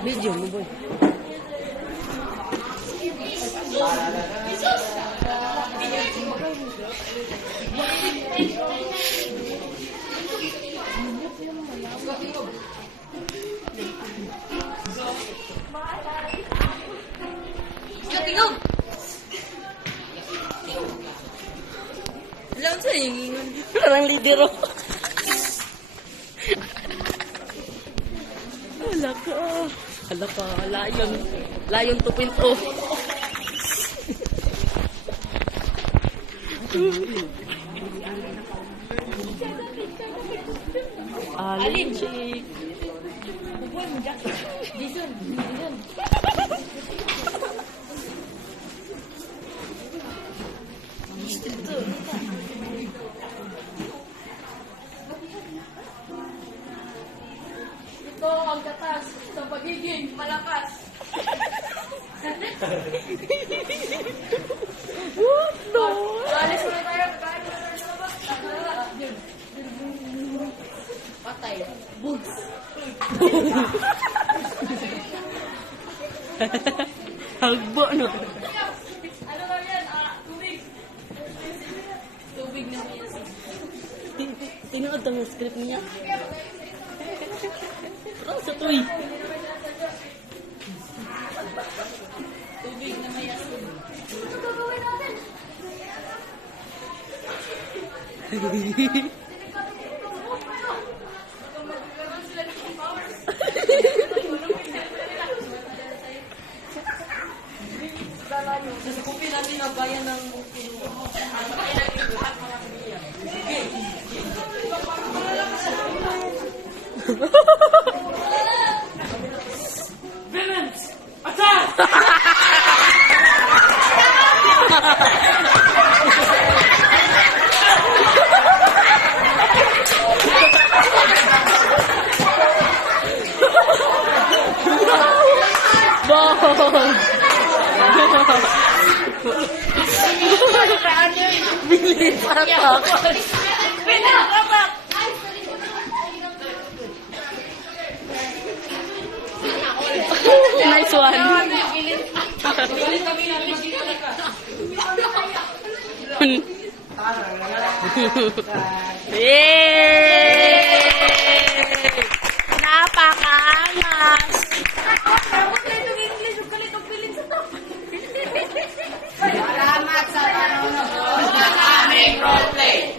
Video mo, boy. Tingog! Alam sa hingingan. Parang lidero. Hala ka. Hala ka. Lion. Lion 2.0. Alin chick. Dison. Ito ang katas sa pagiging malakas. What the? Alis na tayo. Kahit na tayo sa labas. Patay. Bugs. Hagbo, no? Ano ba yan? Tubig. Tubig na may asin. Tinood ang script niya. Oh, sa tuy. Tubig na may asin. Ano gagawin natin? Susukupin natin ang bayan ng Villains! Attack! Bili para pa. Nice one. Yay! Napakaangas. Salamat sa panonood ng aming roleplay.